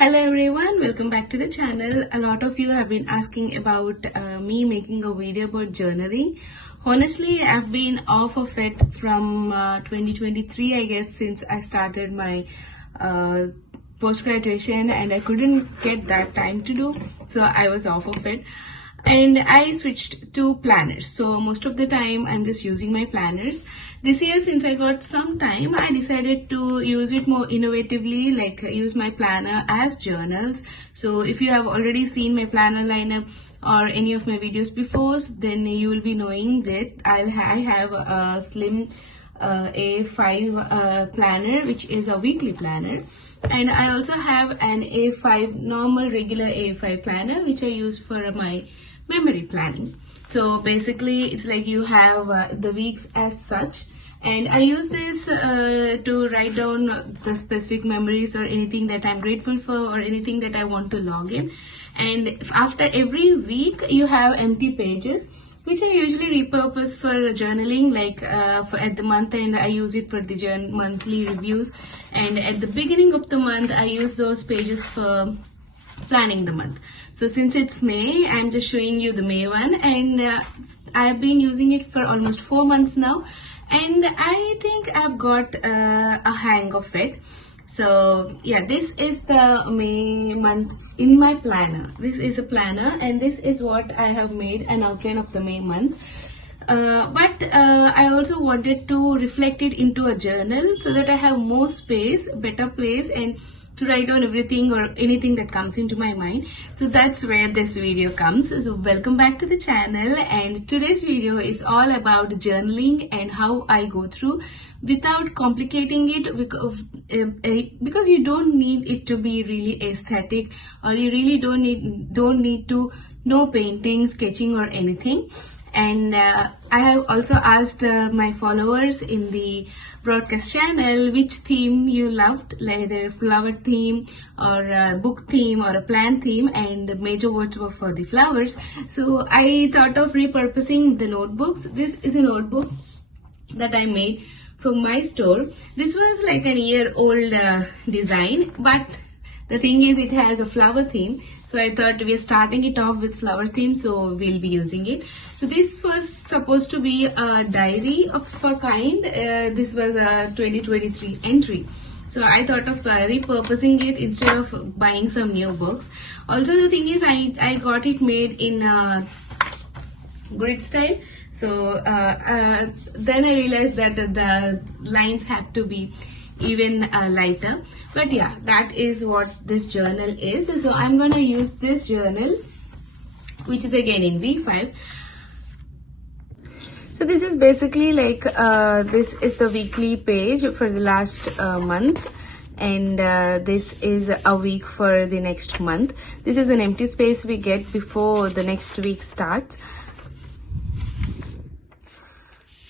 Hello everyone, welcome back to the channel. A lot of you have been asking about me making a video about journaling. Honestly, I've been off of it from 2023, I guess, since I started my post-graduation, and I couldn't get that time to do, so I was off of it. And I switched to planners, so most of the time I'm just using my planners. This year, since I got some time, I decided to use it more innovatively, like use my planner as journals. So if you have already seen my planner lineup or any of my videos before, then you will be knowing that I have a slim A5 planner, which is a weekly planner. And I also have an A5 normal regular A5 planner, which I use for my memory planning. So basically it's like you have the weeks as such, and I use this to write down the specific memories or anything that I'm grateful for or anything that I want to log in. And after every week you have empty pages, which I usually repurpose for journaling, like at the month end I use it for the monthly reviews, and at the beginning of the month I use those pages for planning the month. So since it's May, I'm just showing you the May one, and I've been using it for almost 4 months now, and I think I've got a hang of it. So yeah, this is the May month in my planner. This is a planner, and this is what I have made an outline of the May month. But I also wanted to reflect it into a journal so that I have more space, better place, and to write down everything or anything that comes into my mind. So that's where this video comes. So welcome back to the channel, and today's video is all about journaling and how I go through without complicating it, because you don't need it to be really aesthetic, or you really don't need to know painting, sketching or anything. And I have also asked my followers in the broadcast channel which theme you loved, either flower theme or a book theme or a plant theme, and the major votes were for the flowers. So I thought of repurposing the notebooks. This is a notebook that I made for my store. This was like an year-old design, but the thing is it has a flower theme. So I thought we are starting it off with flower theme, so we'll be using it. So this was supposed to be a diary of a kind. This was a 2023 entry. So I thought of repurposing it instead of buying some new books. Also the thing is I got it made in grid style. So then I realized that the lines have to be even lighter. But yeah, that is what this journal is. So I'm gonna use this journal, which is again in V5. So this is basically like this is the weekly page for the last month, and this is a week for the next month. This is an empty space we get before the next week starts.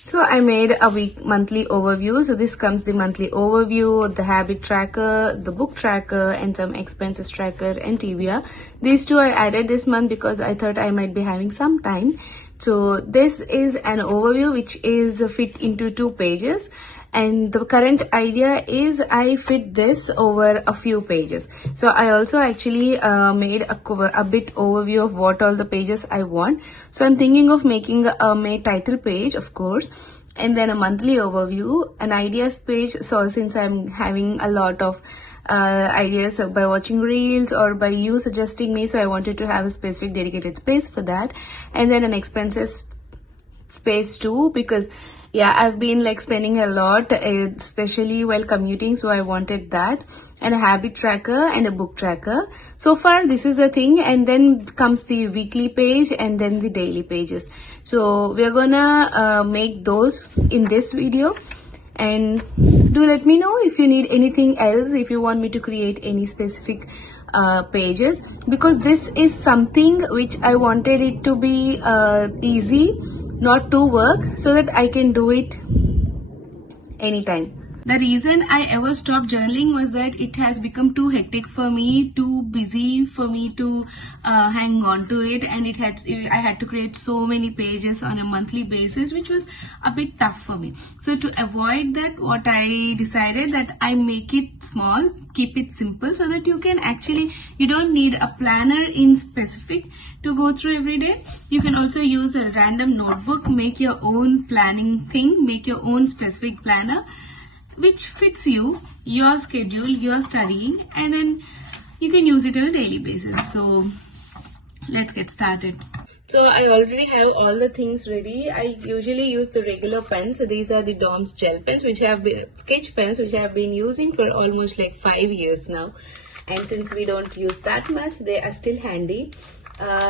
So I made a monthly overview. So this comes the monthly overview, the habit tracker, the book tracker, and some expenses tracker and TBR. These two I added this month because I thought I might be having some time. So this is an overview which is fit into 2 pages. And the current idea is I fit this over a few pages. So I also actually made a bit overview of what all the pages I want. So I'm thinking of making a May title page, of course, and then a monthly overview, an ideas page. So since I'm having a lot of ideas by watching reels or by you suggesting me, so I wanted to have a specific dedicated space for that, and then an expenses space too, because yeah, I've been like spending a lot, especially while commuting, so I wanted that, and a habit tracker and a book tracker. So far this is the thing, and then comes the weekly page and then the daily pages. So we're gonna make those in this video, and do let me know if you need anything else, if you want me to create any specific pages, because this is something which I wanted it to be easy, not to work, so that I can do it anytime. The reason I ever stopped journaling was that it has become too hectic for me, too busy for me to hang on to it, and I had to create so many pages on a monthly basis, which was a bit tough for me. So to avoid that, what I decided that I make it small, keep it simple, so that you don't need a planner in specific to go through every day. You can also use a random notebook, make your own planning thing, make your own specific planner which fits you, your schedule, your studying, and then you can use it on a daily basis. So let's get started. So I already have all the things ready. I usually use the regular pens. So these are the Dom's gel pens, which have been sketch pens, which I have been using for almost like 5 years now. And since we don't use that much, they are still handy.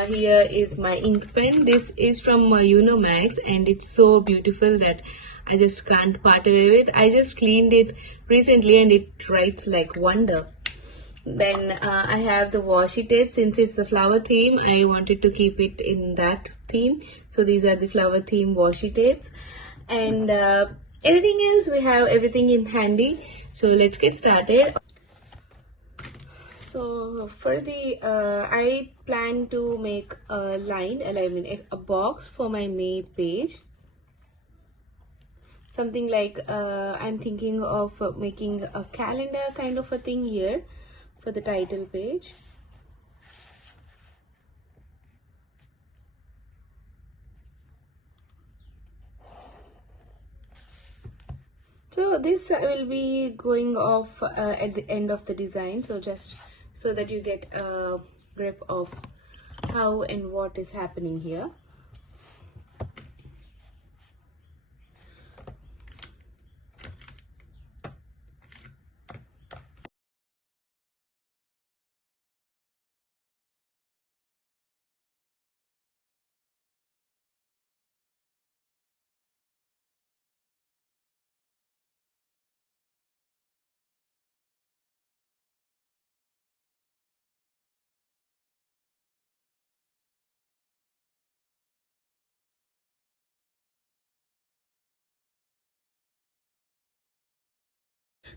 Here is my ink pen. This is from Unomax, and it's so beautiful that I just can't part away with. I just cleaned it recently and it writes like wonder. Then I have the washi tape. Since it's the flower theme, I wanted to keep it in that theme. So these are the flower theme washi tapes. And anything else, we have everything in handy. So let's get started. So for the, I plan to make a line, a box for my May page. Something like I'm thinking of making a calendar kind of a thing here for the title page. So this will be going off at the end of the design, so just so that you get a grip of how and what is happening here.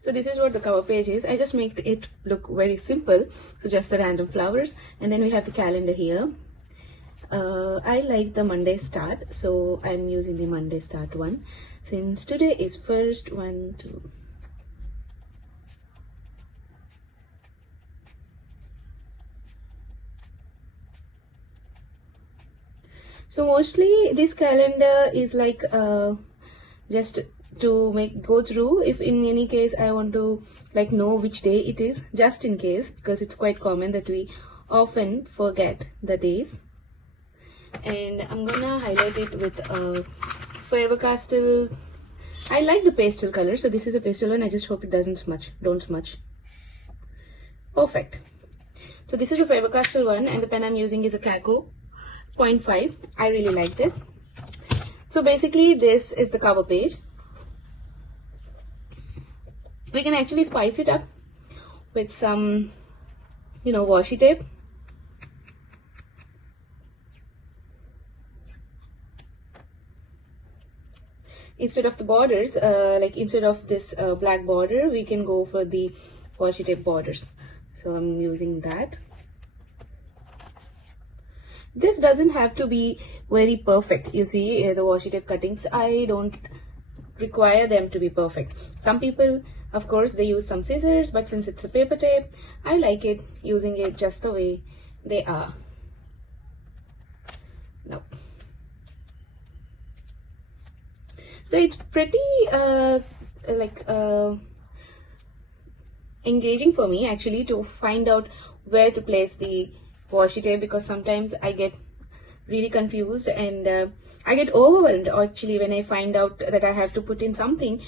So this is what the cover page is. I just make it look very simple. So just the random flowers, and then we have the calendar here. I like the Monday start, so I'm using the Monday start one. Since today is first, 1, 2. So mostly this calendar is like just to go through, if in any case I want to like know which day it is, just in case, because it's quite common that we often forget the days. And I'm gonna highlight it with a Forever Pastel. I like the pastel color, so this is a pastel one. I just hope it don't smudge. Perfect. So this is a Forever Pastel one, and the pen I'm using is a Kaco 0.5. I really like this. So basically this is the cover page. We can actually spice it up with some, washi tape. Instead of the borders, instead of this black border, we can go for the washi tape borders. So I'm using that. This doesn't have to be very perfect. You see, the washi tape cuttings, I don't require them to be perfect. Some people, of course, they use some scissors, but since it's a paper tape, I like it using it just the way they are. No. So it's pretty engaging for me actually to find out where to place the washi tape, because sometimes I get really confused and I get overwhelmed actually when I find out that I have to put in something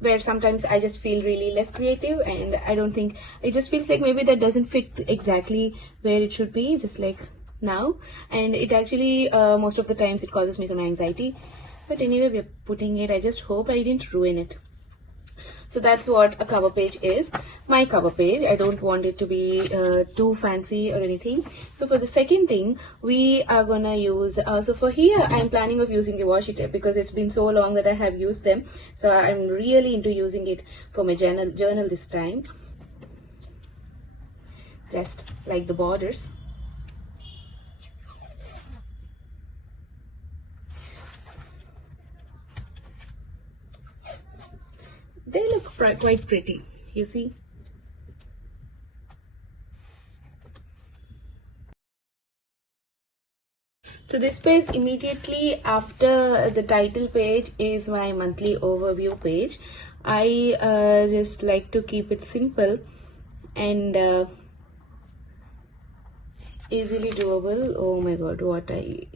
where sometimes I just feel really less creative, and I don't think, it just feels like maybe that doesn't fit exactly where it should be, just like now. And it actually most of the times it causes me some anxiety, but anyway, we're putting it. I just hope I didn't ruin it. So that's what a cover page is. My cover page, I don't want it to be too fancy or anything. So for the second thing, we are gonna use, so for here I'm planning of using the washi tape because it's been so long that I have used them. So I'm really into using it for my journal this time. Just like the borders. They look quite pretty, you see. So this page immediately after the title page is my monthly overview page. I just like to keep it simple and easily doable. Oh my god, what I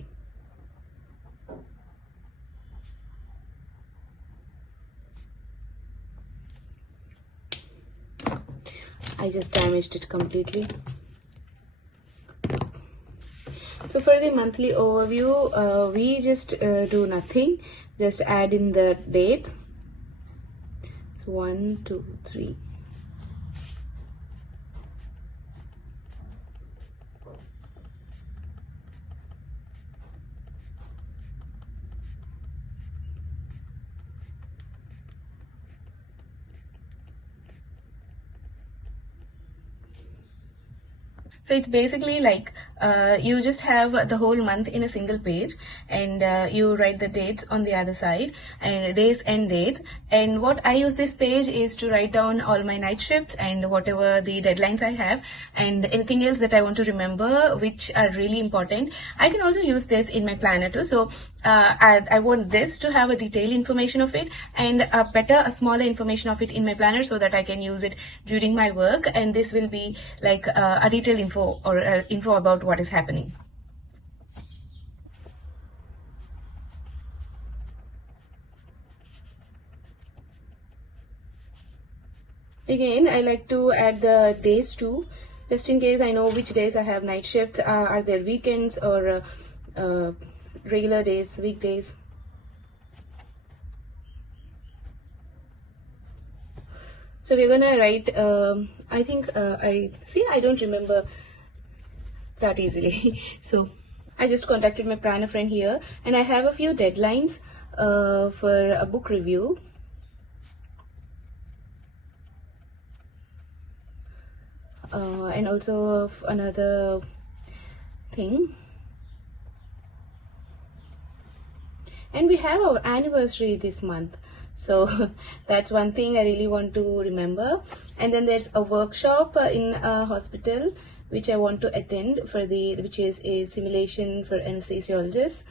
just damaged it completely. So for the monthly overview, we just do nothing, just add in the dates. So 1, 2, 3. So it's basically like you just have the whole month in a single page, and you write the dates on the other side, and days and dates. And what I use this page is to write down all my night shifts and whatever the deadlines I have, and anything else that I want to remember which are really important. I can also use this in my planner too. So I want this to have a detailed information of it and a smaller information of it in my planner so that I can use it during my work, and this will be like a detailed info or info about what is happening. Again, I like to add the days too, just in case I know which days I have night shifts. Are there weekends or regular days, weekdays? So we're gonna write, I think I don't remember that easily. So I just contacted my planner friend here, and I have a few deadlines for a book review. And also another thing. And we have our anniversary this month. So that's one thing I really want to remember. And then there's a workshop in a hospital which I want to attend which is a simulation for anesthesiologists.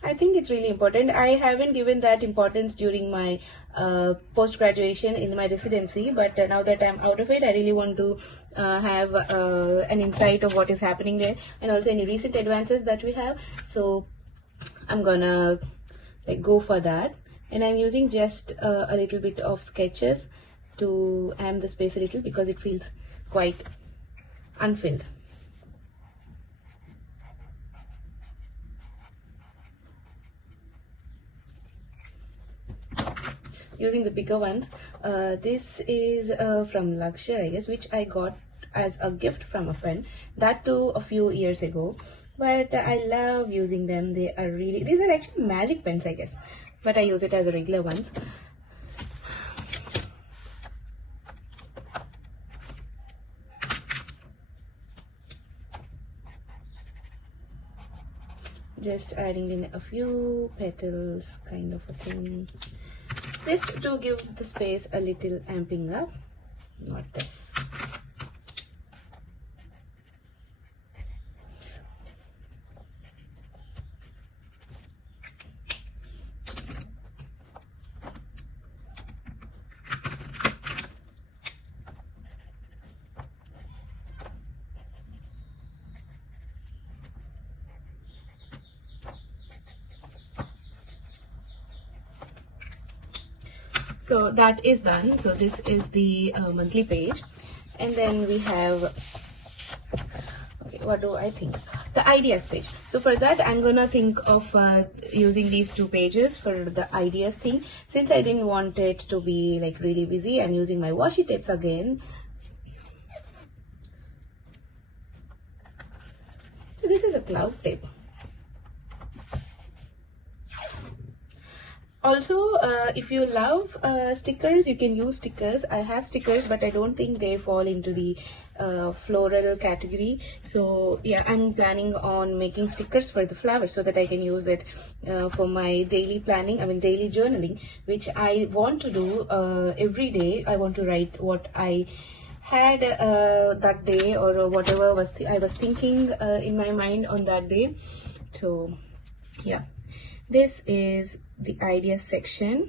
I think it's really important. I haven't given that importance during my post-graduation in my residency, but now that I'm out of it, I really want to have an insight of what is happening there, and also any recent advances that we have. So I'm gonna go for that, and I'm using just a little bit of sketches to amp the space a little because it feels quite unfilled. Using the bigger ones. This is from Lakshya, I guess, which I got as a gift from a friend, that too a few years ago. But I love using them. These are actually magic pens, I guess, but I use it as a regular ones. Just adding in a few petals, kind of a thing, just to give the space a little amping up. Not this. So that is done. So this is the monthly page, and then we have, okay, what do I think? The ideas page. So for that, I'm gonna think of using these 2 pages for the ideas thing. Since I didn't want it to be like really busy, I'm using my washi tapes again. So this is a cloud tape. Also, if you love stickers, you can use stickers. I have stickers, but I don't think they fall into the floral category. So yeah, I'm planning on making stickers for the flowers so that I can use it for my daily planning, daily journaling, which I want to do every day. I want to write what I had that day, or whatever I was thinking in my mind on that day. So yeah, this is the ideas section,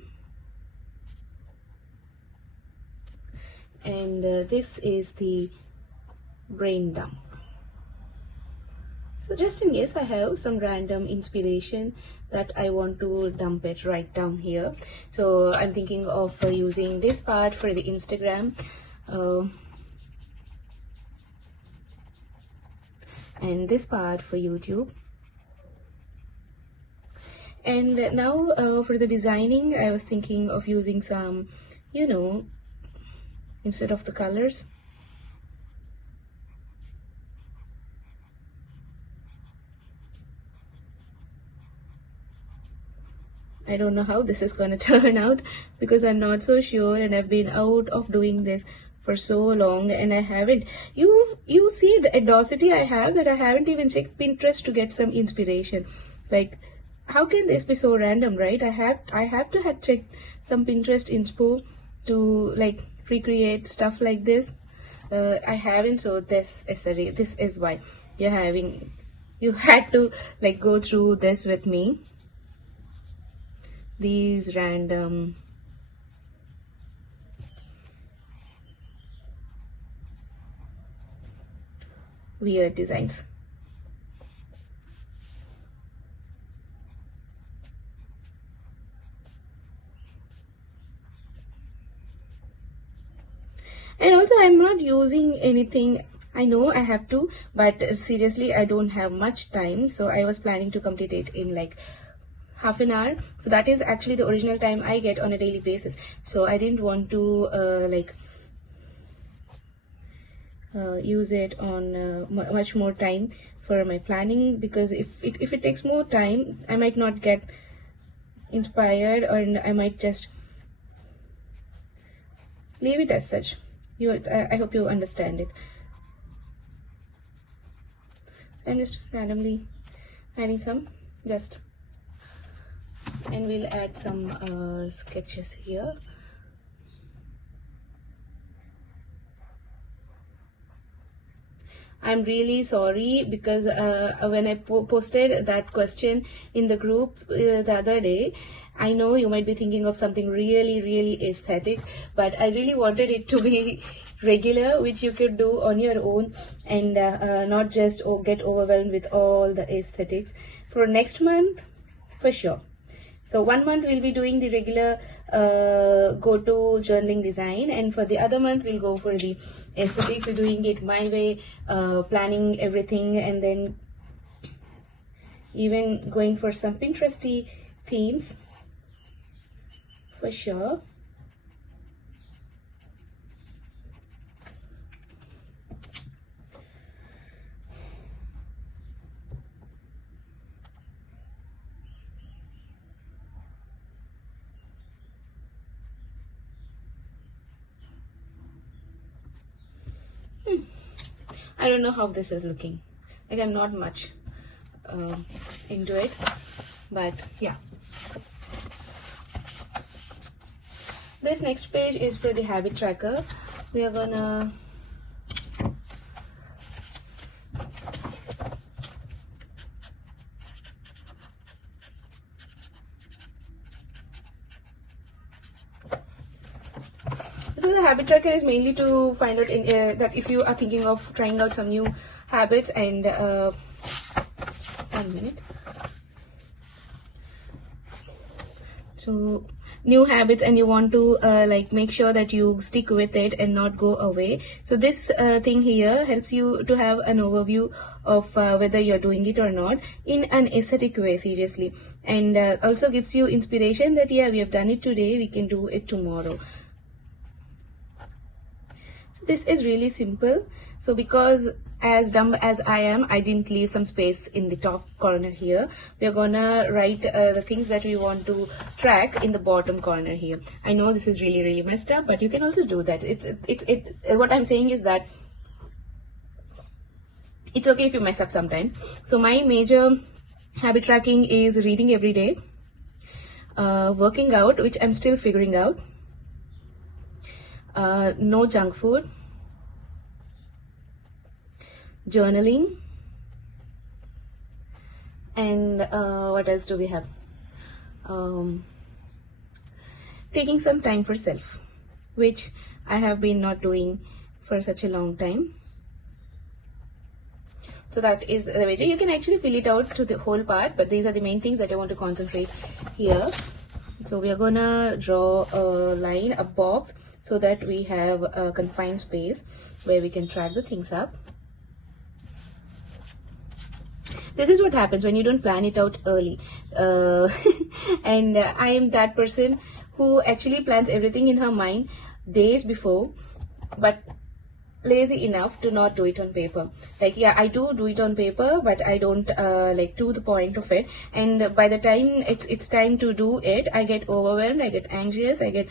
and this is the brain dump. So just in case I have some random inspiration that I want to dump it right down here. So I'm thinking of using this part for the Instagram, and this part for YouTube. And now for the designing, I was thinking of using some, instead of the colors, I don't know how this is going to turn out, because I'm not so sure, and I've been out of doing this for so long, and I haven't, you see the audacity I have, that I haven't even checked Pinterest to get some inspiration. Like, how can this be so random, right? I have to have checked some Pinterest inspo to like recreate stuff like this. I haven't, so this is why you had to like go through this with me. These random weird designs. And also, I'm not using anything. I know I have to, but seriously, I don't have much time. So I was planning to complete it in like half an hour. So that is actually the original time I get on a daily basis. So I didn't want to use it on much more time for my planning, because if it takes more time, I might not get inspired, or I might just leave it as such. I hope you understand it. I'm just randomly adding some, and we'll add some sketches here. I'm really sorry, because when I posted that question in the group the other day, I know you might be thinking of something really, really aesthetic, but I really wanted it to be regular, which you could do on your own, and not just get overwhelmed with all the aesthetics. For next month, for sure. So 1 month we'll be doing the regular go-to journaling design, and for the other month we'll go for the aesthetics, doing it my way, planning everything, and then even going for some Pinteresty themes for sure. I don't know how this is looking. Like, I'm not much into it, but yeah. This next page is for the habit tracker. We are gonna So the habit tracker is mainly to find out that if you are thinking of trying out some new habits, and 1 minute. So new habits and you want to like make sure that you stick with it and not go away. So this thing here helps you to have an overview of whether you're doing it or not in an aesthetic way, seriously, and also gives you inspiration that yeah, we have done it today, we can do it tomorrow. So this is really simple. So because as dumb as I am, I didn't leave some space in the top corner here. We are gonna write the things that we want to track in the bottom corner here. I know this is really messed up, but you can also do that. What I'm saying is that it's okay if you mess up sometimes. So my major habit tracking is reading every day, working out, which I'm still figuring out, no junk food, journaling, and what else do we have? Taking some time for self, which I have been not doing for such a long time. So that is the major. You can actually fill it out to the whole part, but these are the main things that I want to concentrate here. So we are gonna draw a line, a box, so that we have a confined space where we can track the things up. This is what happens when you don't plan it out early. And I am that person who actually plans everything in her mind days before, but lazy enough to not do it on paper. Like, yeah, I do it on paper, but I don't like to the point of it. And by the time it's time to do it, I get overwhelmed, I get anxious, I get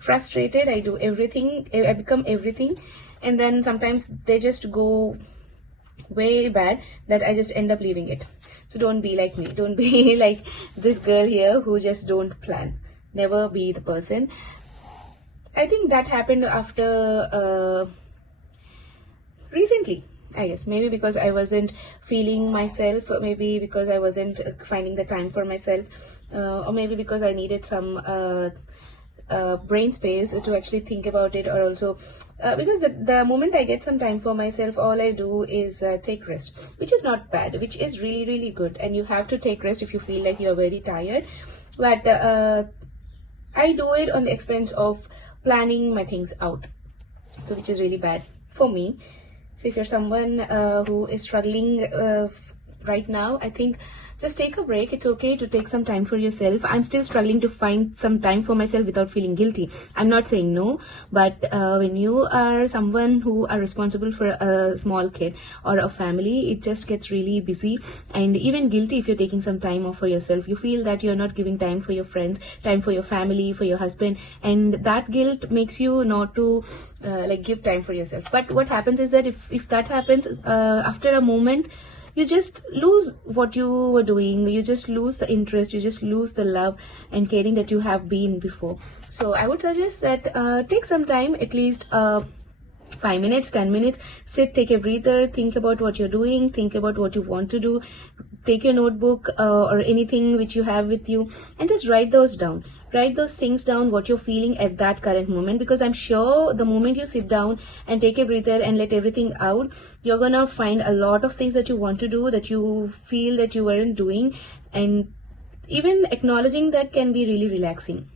frustrated, I do everything, I become everything, and then sometimes they just go way bad that I just end up leaving it. So don't be like me. Don't be like this girl here who just don't plan. Never be the person. I think that happened after recently, I guess. Maybe because I wasn't feeling myself, maybe because I wasn't finding the time for myself, or maybe because I needed some brain space to actually think about it, or also because the moment I get some time for myself, all I do is take rest, which is not bad, which is really good, and you have to take rest if you feel like you are very tired. But I do it on the expense of planning my things out, so which is really bad for me. So if you're someone who is struggling right now, I think just take a break. It's okay to take some time for yourself. I'm still struggling to find some time for myself without feeling guilty. I'm not saying no, but when you are someone who are responsible for a small kid or a family, it just gets really busy and even guilty if you're taking some time off for yourself. You feel that you're not giving time for your friends, time for your family, for your husband, and that guilt makes you not to like give time for yourself. But what happens is that if that happens, after a moment, you just lose what you were doing, you just lose the interest, you just lose the love and caring that you have been before. So I would suggest that take some time, at least 5 minutes, 10 minutes, sit, take a breather, think about what you're doing, think about what you want to do, take your notebook or anything which you have with you and just write those down. Write those things down, what you're feeling at that current moment, because I'm sure the moment you sit down and take a breather and let everything out, you're gonna find a lot of things that you want to do that you feel that you weren't doing, and even acknowledging that can be really relaxing.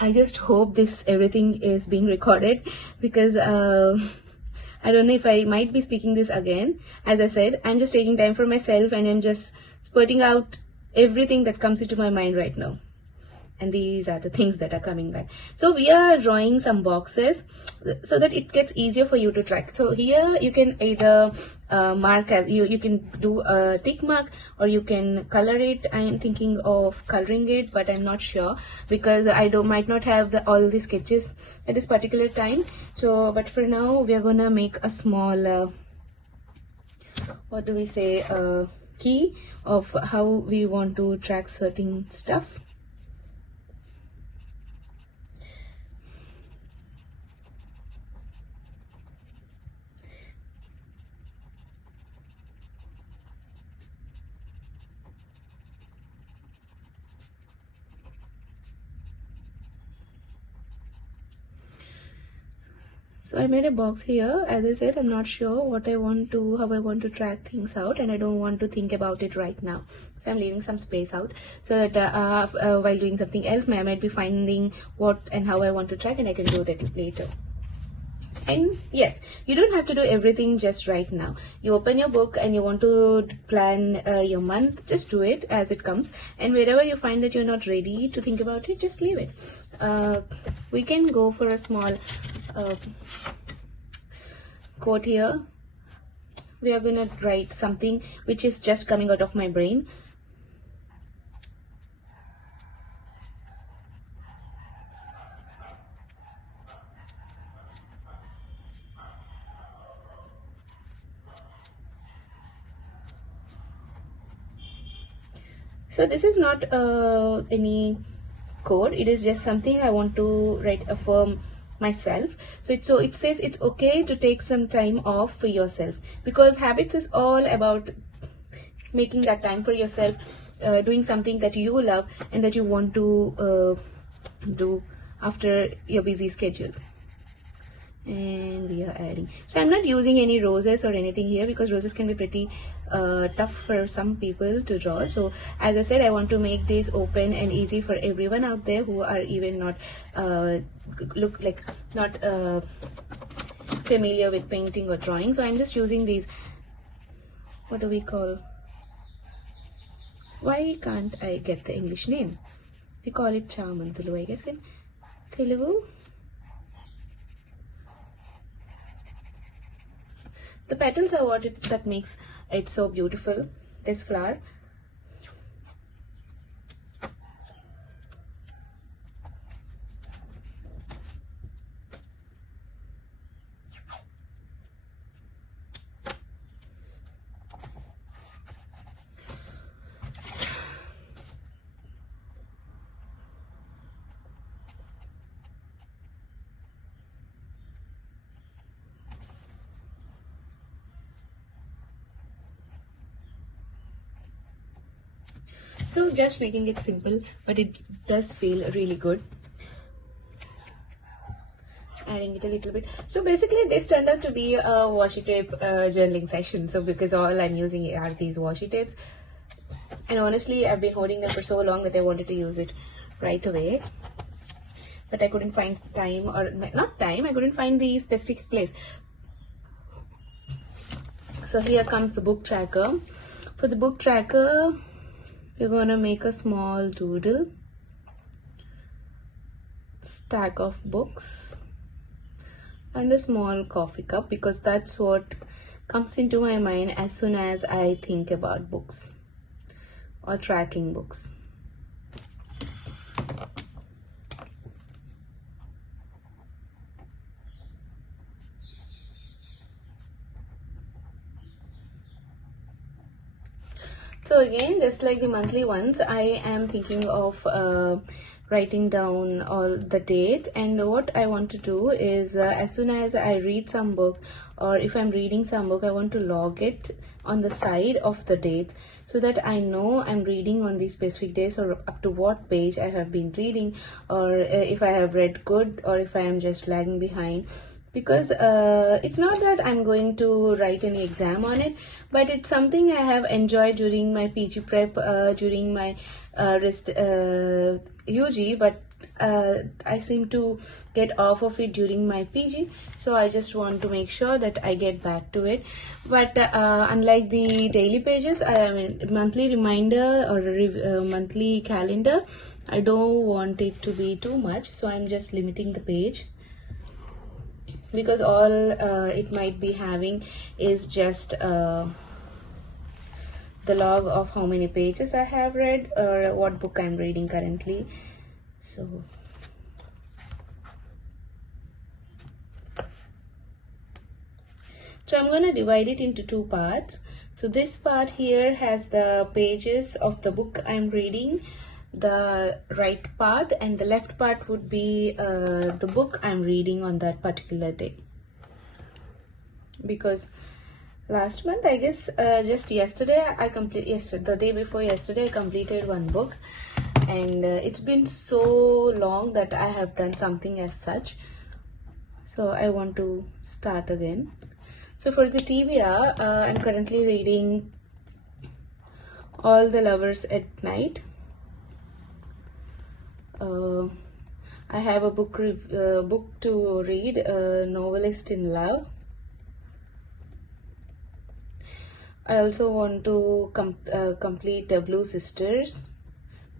I just hope this everything is being recorded, because I don't know if I might be speaking this again. As I said, I'm just taking time for myself and I'm just spurting out everything that comes into my mind right now. And these are the things that are coming back. So we are drawing some boxes so that it gets easier for you to track. So here you can either mark as you can do a tick mark, or you can color it. I am thinking of coloring it, but I'm not sure because I might not have all the sketches at this particular time. So but for now we are gonna make a small what do we say, key of how we want to track certain stuff. So I made a box here. As I said, I'm not sure how I want to track things out, and I don't want to think about it right now. So I'm leaving some space out so that while doing something else, I might be finding what and how I want to track, and I can do that later. And yes, you don't have to do everything just right now. You open your book and you want to plan your month, just do it as it comes. And wherever you find that you're not ready to think about it, just leave it. We can go for a small quote here. We are going to write something which is just coming out of my brain. So this is not any code, it is just something I want to affirm myself. So it says it's okay to take some time off for yourself, because habits is all about making that time for yourself, doing something that you love and that you want to do after your busy schedule. And we are adding, so I'm not using any roses or anything here because roses can be pretty tough for some people to draw. So as I said, I want to make this open and easy for everyone out there who are even not familiar with painting or drawing. So I'm just using these, what do we call, why can't I get the English name? We call it Chamantulu, I guess, in Telugu. The petals are what that makes it so beautiful, this flower. So just making it simple, but it does feel really good. Adding it a little bit. So basically this turned out to be a washi tape journaling session. So because all I'm using are these washi tapes, and honestly I've been holding them for so long that I wanted to use it right away, but I couldn't find time, or not time, I couldn't find the specific place. So here comes the book tracker. For the book tracker, we're gonna make a small doodle, stack of books, and a small coffee cup, because that's what comes into my mind as soon as I think about books or tracking books. So again, just like the monthly ones, I am thinking of writing down all the date, and what I want to do is as soon as I read some book, or if I'm reading some book, I want to log it on the side of the date so that I know I'm reading on these specific days, or up to what page I have been reading, or if I have read good, or if I am just lagging behind. Because it's not that I'm going to write any exam on it, but it's something I have enjoyed during my PG prep, during my UG, but I seem to get off of it during my PG, so I just want to make sure that I get back to it. But unlike the daily pages, I mean monthly reminder or monthly calendar, I don't want it to be too much, so I'm just limiting the page, because all it might be having is just the log of how many pages I have read or what book I'm reading currently. So I'm going to divide it into two parts. So this part here has the pages of the book I'm reading, the right part, and the left part would be the book I'm reading on that particular day. Because last month, I guess just yesterday, the day before yesterday, I completed one book, and it's been so long that I have done something as such. So I want to start again. So for the TBR, I'm currently reading All the Lovers at Night. I have a book to read, Novelist in Love. I also want to complete Blue Sisters,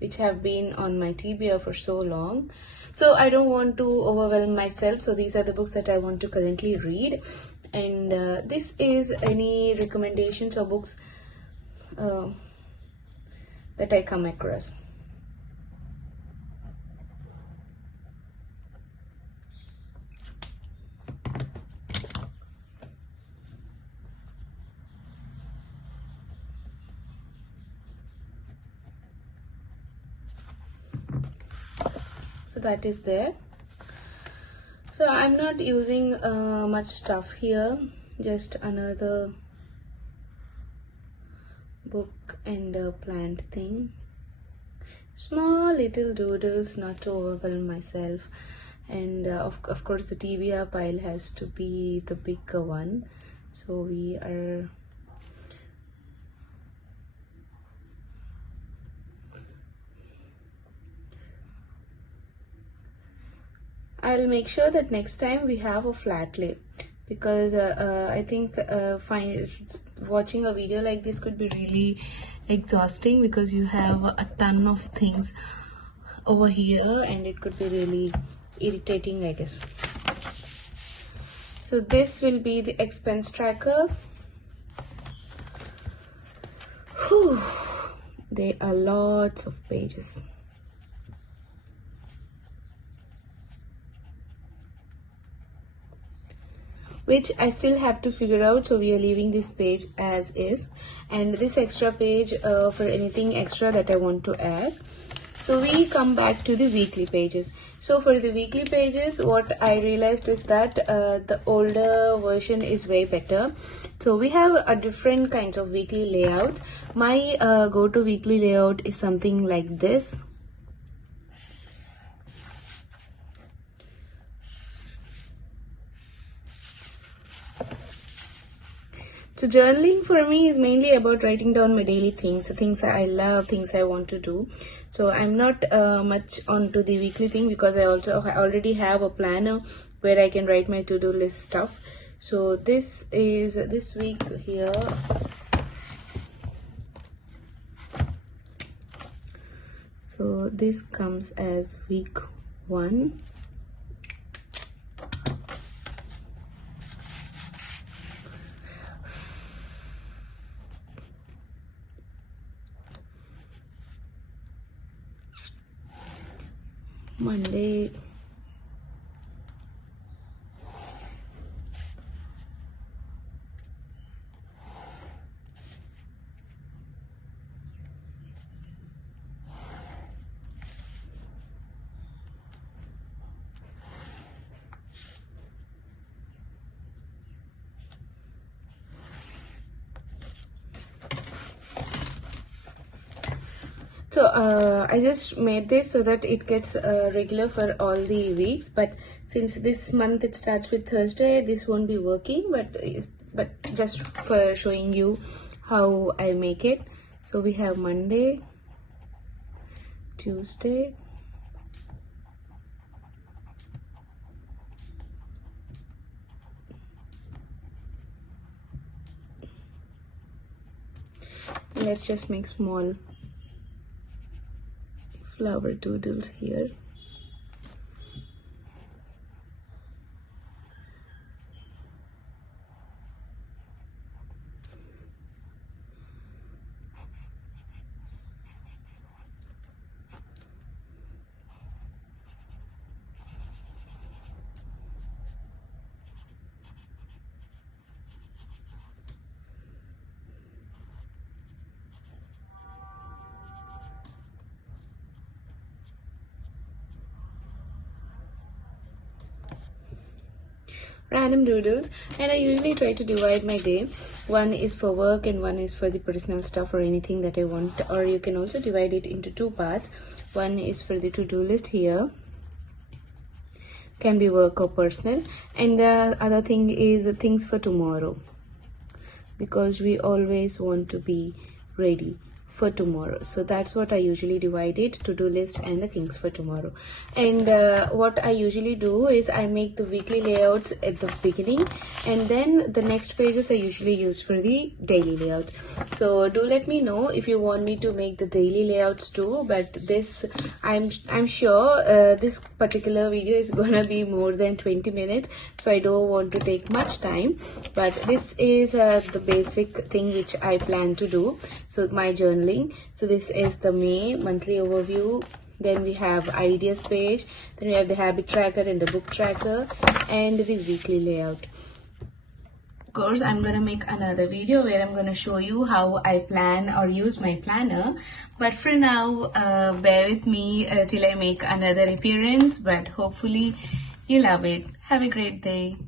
which have been on my TBR for so long. So I don't want to overwhelm myself. So these are the books that I want to currently read. And this is any recommendations or books that I come across. So that is there. So I'm not using much stuff here, just another book and a plant thing, small little doodles, not to overwhelm myself. And of course the TBR pile has to be the bigger one, so we are I'll make sure that next time we have a flat lay, because I think watching a video like this could be really exhausting, because you have a ton of things over here and it could be really irritating, I guess. So this will be the expense tracker. Whew. There are lots of pages. Which I still have to figure out, so we are leaving this page as is, and this extra page for anything extra that I want to add. So we come back to the weekly pages. So for the weekly pages, what I realized is that the older version is way better. So we have a different kinds of weekly layout. My go-to weekly layout is something like this. So journaling for me is mainly about writing down my daily things, the things I love, things I want to do. So I'm not much onto the weekly thing, because I already have a planner where I can write my to-do list stuff. So this is this week here. So this comes as week 1. Monday, so I just made this so that it gets regular for all the weeks, but since this month it starts with Thursday, this won't be working, but just for showing you how I make it. So we have Monday, Tuesday, let's just make small flower doodles here. Random doodles, and I usually try to divide my day. One is for work and one is for the personal stuff or anything that I want, or you can also divide it into 2 parts. One is for the to-do list here, can be work or personal. And the other thing is things for tomorrow, because we always want to be ready for tomorrow. So that's what I usually divide it, to-do list and the things for tomorrow. And what I usually do is I make the weekly layouts at the beginning, and then the next pages are usually used for the daily layout. So do let me know if you want me to make the daily layouts too, but this I'm sure this particular video is gonna be more than 20 minutes, so I don't want to take much time, but this is the basic thing which I plan to do. So my journaling. So this is the May monthly overview. Then we have ideas page. Then we have the habit tracker and the book tracker and the weekly layout. Of course, I'm gonna make another video where I'm gonna show you how I plan or use my planner. But for now, bear with me till I make another appearance. But hopefully you love it. Have a great day.